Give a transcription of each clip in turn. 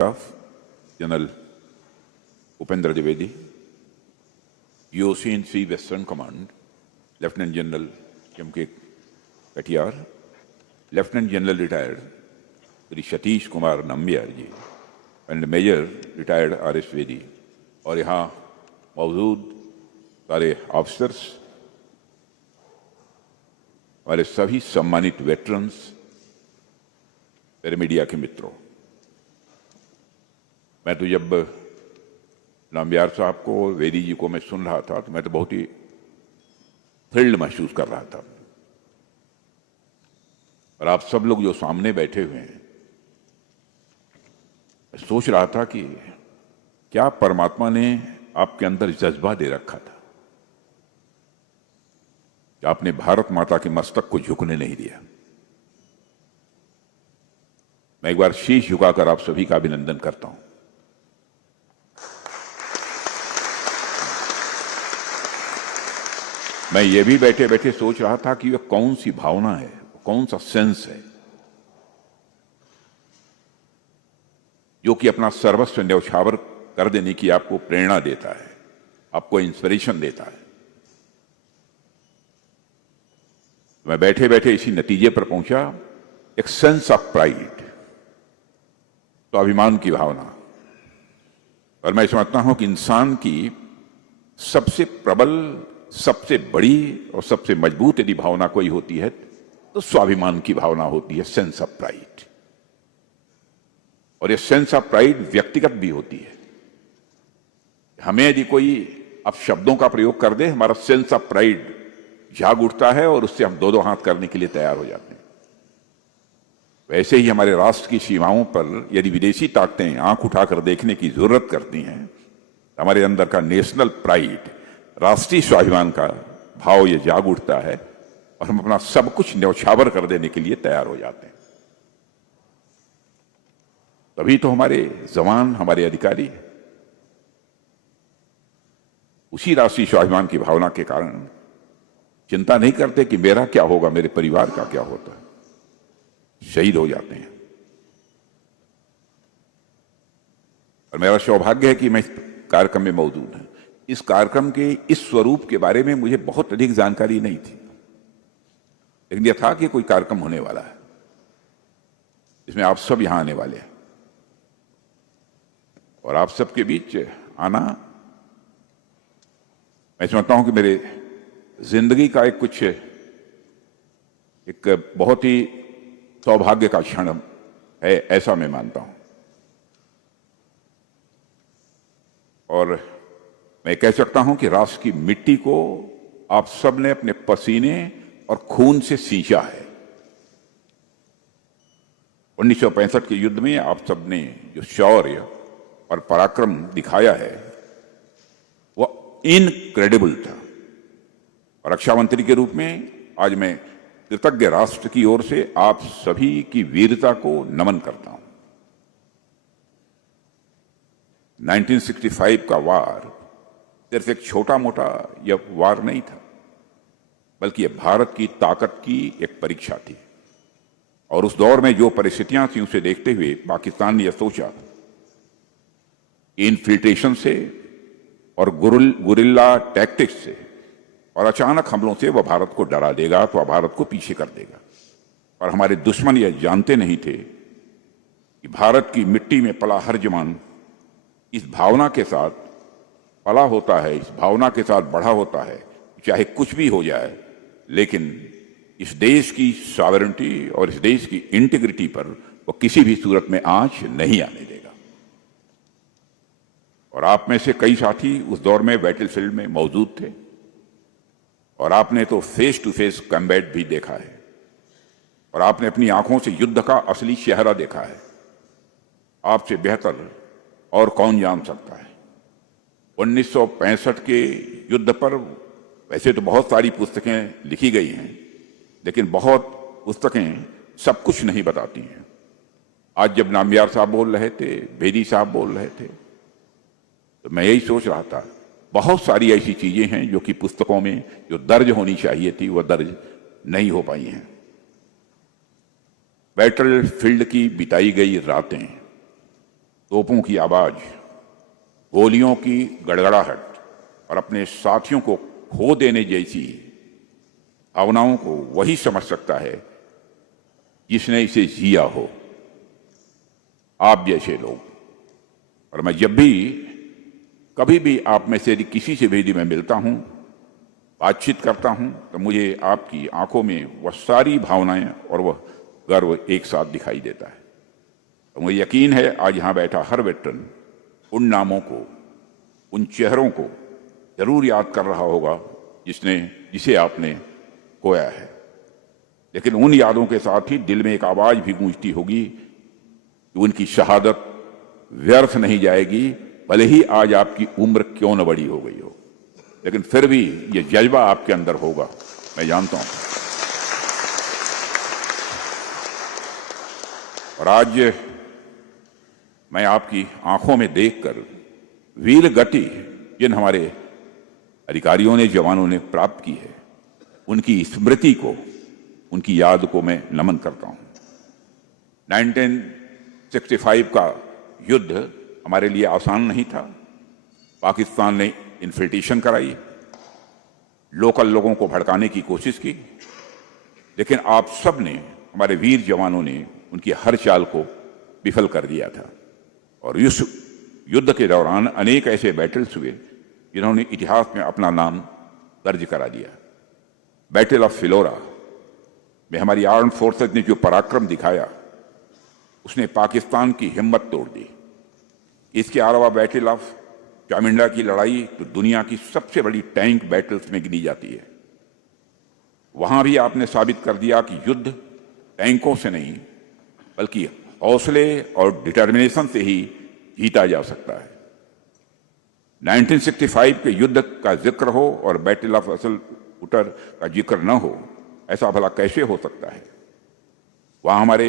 Staff, General Upendra Dwivedi, UOC Western Command, Lieutenant General M.K. Katiyar, Lieutenant General Retired Sri Satish Kumar Nambiar ji and major retired R.S. Vedi और यहाँ मौजूद सारे officers, हमारे सभी सम्मानित veterans, मेरे media के मित्रों, मैं तो जब नाम्बियार साहब को और वेदी जी को मैं सुन रहा था तो मैं तो बहुत ही थ्रिल्ड महसूस कर रहा था। और आप सब लोग जो सामने बैठे हुए हैं, मैं सोच रहा था कि क्या परमात्मा ने आपके अंदर जज्बा दे रखा था कि आपने भारत माता के मस्तक को झुकने नहीं दिया। मैं एक बार शीश झुकाकर आप सभी का अभिनंदन करता हूं। मैं ये भी बैठे बैठे सोच रहा था कि यह कौन सी भावना है, कौन सा सेंस है जो कि अपना सर्वस्व न्यौछावर कर देने की आपको प्रेरणा देता है, आपको इंस्पिरेशन देता है। मैं बैठे बैठे इसी नतीजे पर पहुंचा, एक सेंस ऑफ प्राइड, तो अभिमान की भावना। और मैं समझता हूं कि इंसान की सबसे प्रबल, सबसे बड़ी और सबसे मजबूत यदि भावना कोई होती है तो स्वाभिमान की भावना होती है, सेंस ऑफ प्राइड। और ये सेंस ऑफ प्राइड व्यक्तिगत भी होती है। हमें यदि कोई अब शब्दों का प्रयोग कर दे, हमारा सेंस ऑफ प्राइड जाग उठता है और उससे हम दो दो हाथ करने के लिए तैयार हो जाते हैं। वैसे ही हमारे राष्ट्र की सीमाओं पर यदि विदेशी ताकतें आंख उठाकर देखने की जरूरत करती हैं, हमारे अंदर का नेशनल प्राइड, राष्ट्रीय स्वाभिमान का भाव ये जाग उठता है और हम अपना सब कुछ न्यौछावर कर देने के लिए तैयार हो जाते हैं। तभी तो हमारे जवान, हमारे अधिकारी उसी राष्ट्रीय स्वाभिमान की भावना के कारण चिंता नहीं करते कि मेरा क्या होगा, मेरे परिवार का क्या होता है, शहीद हो जाते हैं। और मेरा सौभाग्य है कि मैं इस कार्यक्रम में मौजूद हूं। इस कार्यक्रम के इस स्वरूप के बारे में मुझे बहुत अधिक जानकारी नहीं थी, लेकिन यह था कि कोई कार्यक्रम होने वाला है, इसमें आप सब यहां आने वाले हैं और आप सबके बीच आना, मैं समझता हूं कि मेरे जिंदगी का एक बहुत ही सौभाग्य का क्षण है, ऐसा मैं मानता हूं। और मैं कह सकता हूं कि राष्ट्र की मिट्टी को आप सब ने अपने पसीने और खून से सींचा है। 1965 के युद्ध में आप सब ने जो शौर्य और पराक्रम दिखाया है वह इनक्रेडिबल था। और रक्षा मंत्री के रूप में आज मैं कृतज्ञ राष्ट्र की ओर से आप सभी की वीरता को नमन करता हूं। 1965 का वार सिर्फ एक छोटा मोटा यह वार नहीं था, बल्कि यह भारत की ताकत की एक परीक्षा थी। और उस दौर में जो परिस्थितियां थी उसे देखते हुए पाकिस्तान ने यह सोचा, इन्फिल्ट्रेशन से और गुरिल्ला टैक्टिक्स से और अचानक हमलों से वह भारत को डरा देगा, तो वह भारत को पीछे कर देगा। और हमारे दुश्मन यह जानते नहीं थे कि भारत की मिट्टी में पला हर जवान इस भावना के साथ पला होता है, इस भावना के साथ बढ़ा होता है, चाहे कुछ भी हो जाए, लेकिन इस देश की सॉवरेनिटी और इस देश की इंटीग्रिटी पर वो किसी भी सूरत में आंच नहीं आने देगा। और आप में से कई साथी उस दौर में बैटलफील्ड में मौजूद थे और आपने तो फेस टू फेस कॉम्बैट भी देखा है और आपने अपनी आंखों से युद्ध का असली चेहरा देखा है। आपसे बेहतर और कौन जान सकता है। 1965 के युद्ध पर वैसे तो बहुत सारी पुस्तकें लिखी गई हैं, लेकिन बहुत पुस्तकें सब कुछ नहीं बताती हैं। आज जब नाम्बियार साहब बोल रहे थे, वेदी साहब बोल रहे थे, तो मैं यही सोच रहा था, बहुत सारी ऐसी चीजें हैं जो कि पुस्तकों में जो दर्ज होनी चाहिए थी वह दर्ज नहीं हो पाई हैं। बैटल फील्ड की बिताई गई रातें, तोपों की आवाज, गोलियों की गड़गड़ाहट और अपने साथियों को खो देने जैसी भावनाओं को वही समझ सकता है जिसने इसे जिया हो, आप जैसे लोग। और मैं जब भी कभी भी आप में से किसी से भी मैं मिलता हूं, बातचीत करता हूं, तो मुझे आपकी आंखों में वह सारी भावनाएं और वह गर्व एक साथ दिखाई देता है। तो मुझे यकीन है आज यहां बैठा हर वेटरन उन नामों को, उन चेहरों को जरूर याद कर रहा होगा जिसे आपने खोया है। लेकिन उन यादों के साथ ही दिल में एक आवाज भी गूंजती होगी कि उनकी शहादत व्यर्थ नहीं जाएगी, भले ही आज आपकी उम्र क्यों न बड़ी हो गई हो, लेकिन फिर भी यह जज्बा आपके अंदर होगा, मैं जानता हूं। और आज मैं आपकी आंखों में देखकर वीर गति जिन हमारे अधिकारियों ने, जवानों ने प्राप्त की है, उनकी स्मृति को, उनकी याद को मैं नमन करता हूं। 1965 का युद्ध हमारे लिए आसान नहीं था। पाकिस्तान ने इन्फिल्ट्रेशन कराई, लोकल लोगों को भड़काने की कोशिश की, लेकिन आप सब ने, हमारे वीर जवानों ने उनकी हर चाल को विफल कर दिया था। और इस युद्ध के दौरान अनेक ऐसे बैटल्स हुए जिन्होंने इतिहास में अपना नाम दर्ज करा दिया। बैटल ऑफ फिलोरा में हमारी आर्म फोर्सेस ने जो पराक्रम दिखाया, उसने पाकिस्तान की हिम्मत तोड़ दी। इसके अलावा बैटल ऑफ चामिंडा की लड़ाई तो दुनिया की सबसे बड़ी टैंक बैटल्स में गिनी जाती है। वहां भी आपने साबित कर दिया कि युद्ध टैंकों से नहीं बल्कि हौसले और डिटर्मिनेशन से ही जीता जा सकता है। 1965 के युद्ध का जिक्र हो और बैटल ऑफ असल उटर का जिक्र न हो, ऐसा भला कैसे हो सकता है। वहां हमारे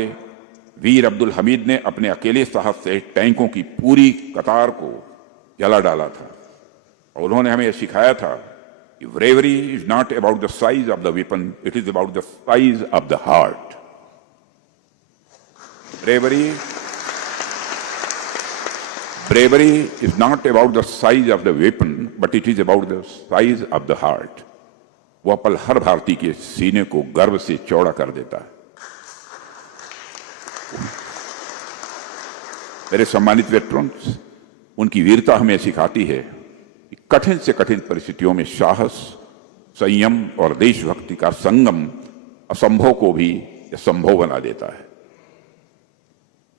वीर अब्दुल हमीद ने अपने अकेले साहस से टैंकों की पूरी कतार को जला डाला था। और उन्होंने हमें यह सिखाया था कि bravery is not about the size of the weapon, it is about the size of the heart. Bravery is not about the size of the weapon, but it is about the size of the heart. वह पल हर भारतीय के सीने को गर्व से चौड़ा कर देता है। मेरे सम्मानित वेटरन्स, उनकी वीरता हमें सिखाती है कि कठिन से कठिन परिस्थितियों में साहस, संयम और देशभक्ति का संगम असंभव को भी संभव बना देता है।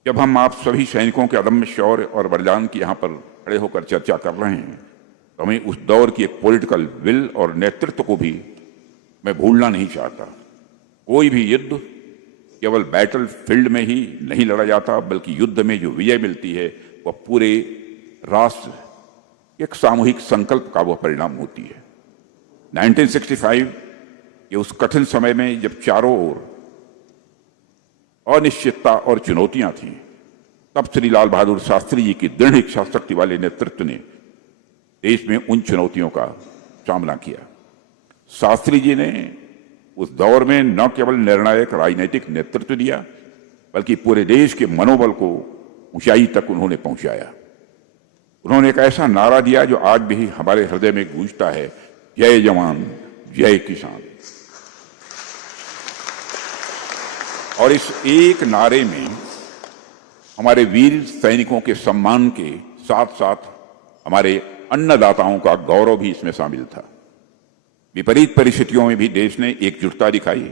जब हम आप सभी सैनिकों के अदम्य शौर्य और बलिदान की यहां पर खड़े होकर चर्चा कर रहे हैं, तो हमें उस दौर की एक पॉलिटिकल विल और नेतृत्व को भी मैं भूलना नहीं चाहता। कोई भी युद्ध केवल बैटल फील्ड में ही नहीं लड़ा जाता, बल्कि युद्ध में जो विजय मिलती है वह पूरे राष्ट्र एक सामूहिक संकल्प का वह परिणाम होती है। 1965 के उस कठिन समय में जब चारों ओर अनिश्चितता और चुनौतियां थीं, तब श्री लाल बहादुर शास्त्री जी की दृढ़ इच्छा शक्ति वाले नेतृत्व ने देश में उन चुनौतियों का सामना किया। शास्त्री जी ने उस दौर में न केवल निर्णायक राजनीतिक नेतृत्व दिया, बल्कि पूरे देश के मनोबल को ऊंचाई तक उन्होंने पहुंचाया। उन्होंने एक ऐसा नारा दिया जो आज भी हमारे हृदय में गूंजता है, जय जवान जय किसान। और इस एक नारे में हमारे वीर सैनिकों के सम्मान के साथ साथ हमारे अन्नदाताओं का गौरव भी इसमें शामिल था। विपरीत परिस्थितियों में भी देश ने एकजुटता दिखाई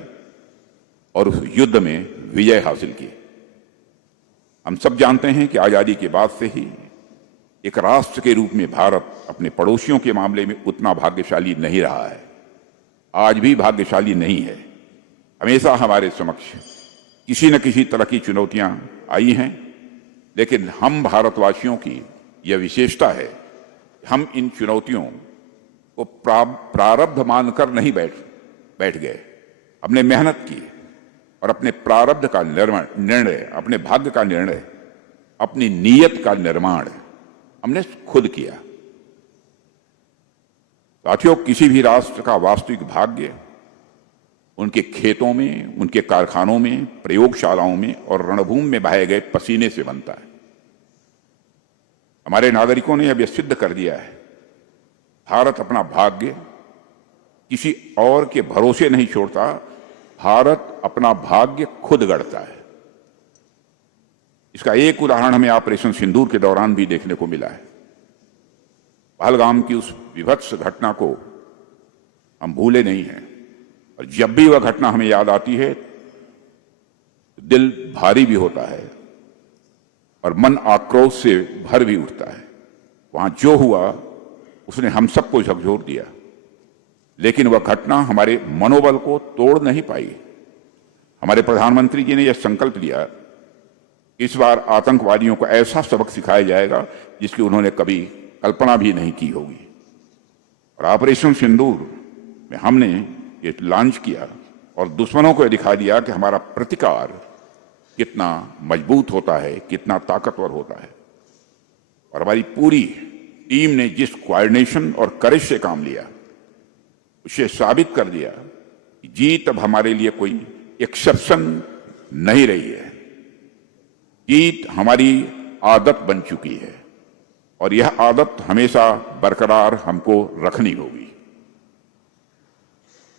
और उस युद्ध में विजय हासिल की। हम सब जानते हैं कि आजादी के बाद से ही एक राष्ट्र के रूप में भारत अपने पड़ोसियों के मामले में उतना भाग्यशाली नहीं रहा है, आज भी भाग्यशाली नहीं है। हमेशा हमारे समक्ष किसी न किसी तरह की चुनौतियां आई हैं, लेकिन हम भारतवासियों की यह विशेषता है, हम इन चुनौतियों को प्रारब्ध मानकर नहीं बैठ गए। हमने मेहनत की और अपने प्रारब्ध का निर्णय, अपने भाग्य का निर्णय, अपनी नीयत का निर्माण हमने खुद किया। साथियों, किसी भी राष्ट्र का वास्तविक भाग्य उनके खेतों में, उनके कारखानों में, प्रयोगशालाओं में और रणभूमि में बहाए गए पसीने से बनता है। हमारे नागरिकों ने अब यह सिद्ध कर दिया है, भारत अपना भाग्य किसी और के भरोसे नहीं छोड़ता, भारत अपना भाग्य खुद गढ़ता है। इसका एक उदाहरण हमें ऑपरेशन सिंदूर के दौरान भी देखने को मिला है। पहलगाम की उस विभत्स घटना को हम भूले नहीं हैं, और जब भी वह घटना हमें याद आती है तो दिल भारी भी होता है और मन आक्रोश से भर भी उठता है। वहां जो हुआ उसने हम सबको झकझोर दिया, लेकिन वह घटना हमारे मनोबल को तोड़ नहीं पाई। हमारे प्रधानमंत्री जी ने यह संकल्प लिया, इस बार आतंकवादियों को ऐसा सबक सिखाया जाएगा जिसकी उन्होंने कभी कल्पना भी नहीं की होगी। और ऑपरेशन सिंदूर में हमने ये लॉन्च किया और दुश्मनों को दिखा दिया कि हमारा प्रतिकार कितना मजबूत होता है, कितना ताकतवर होता है। और हमारी पूरी टीम ने जिस कोऑर्डिनेशन और करेज से काम लिया, उसे साबित कर दिया कि जीत अब हमारे लिए कोई एक्सेप्शन नहीं रही है। जीत हमारी आदत बन चुकी है और यह आदत हमेशा बरकरार हमको रखनी होगी।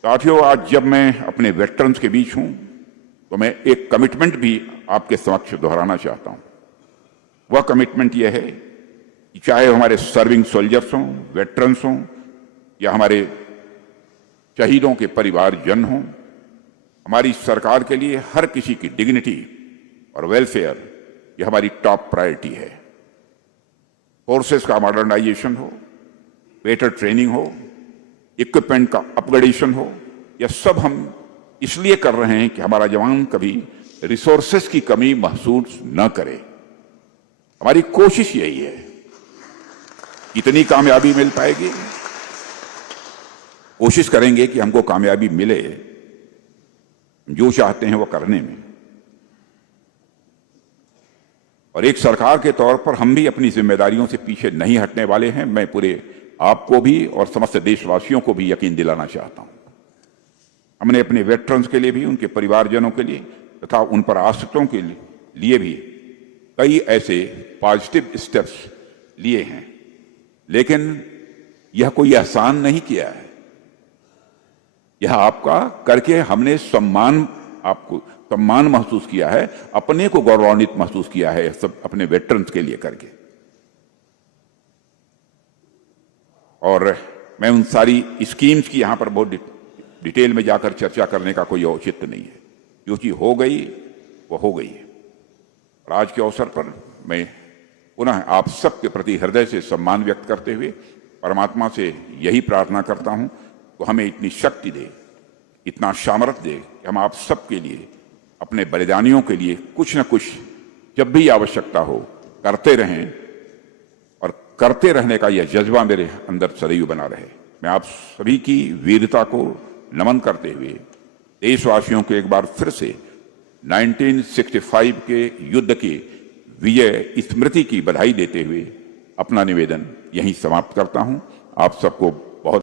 साथियों, आज जब मैं अपने वेटरन्स के बीच हूं तो मैं एक कमिटमेंट भी आपके समक्ष दोहराना चाहता हूं। वह कमिटमेंट यह है कि चाहे हमारे सर्विंग सोल्जर्स हों, वेटरन्स हों, या हमारे शहीदों के परिवारजन हों, हमारी सरकार के लिए हर किसी की डिग्निटी और वेलफेयर यह हमारी टॉप प्रायोरिटी है। फोर्सेस का मॉडर्नाइजेशन हो, बेटर ट्रेनिंग हो, इक्विपमेंट का अपग्रेडेशन हो, यह सब हम इसलिए कर रहे हैं कि हमारा जवान कभी रिसोर्सेस की कमी महसूस न करे। हमारी कोशिश यही है। कितनी कामयाबी मिल पाएगी, कोशिश करेंगे कि हमको कामयाबी मिले, जो चाहते हैं वो करने में। और एक सरकार के तौर पर हम भी अपनी जिम्मेदारियों से पीछे नहीं हटने वाले हैं। मैं पूरे आपको भी और समस्त देशवासियों को भी यकीन दिलाना चाहता हूं। हमने अपने वेटरन्स के लिए भी, उनके परिवारजनों के लिए तथा उन पर आश्रितों के लिए भी कई ऐसे पॉजिटिव स्टेप्स लिए हैं, लेकिन यह कोई आसान नहीं किया है। यह आपका करके हमने आपको सम्मान महसूस किया है, अपने को गौरवान्वित महसूस किया है, सब अपने वेटरन्स के लिए करके। और मैं उन सारी स्कीम्स की यहां पर बहुत डिटेल में जाकर चर्चा करने का कोई औचित्य नहीं है। जो चीज हो गई वो हो गई है। और आज के अवसर पर मैं पुनः आप सबके प्रति हृदय से सम्मान व्यक्त करते हुए परमात्मा से यही प्रार्थना करता हूं कि हमें इतनी शक्ति दे, इतना सामर्थ्य दे कि हम आप सबके लिए, अपने बलिदानियों के लिए कुछ न कुछ जब भी आवश्यकता हो करते रहें, और करते रहने का यह जज्बा मेरे अंदर सदैव बना रहे। मैं आप सभी की वीरता को नमन करते हुए देशवासियों को एक बार फिर से 1965 के युद्ध की विजय स्मृति की बधाई देते हुए अपना निवेदन यहीं समाप्त करता हूं। आप सबको बहुत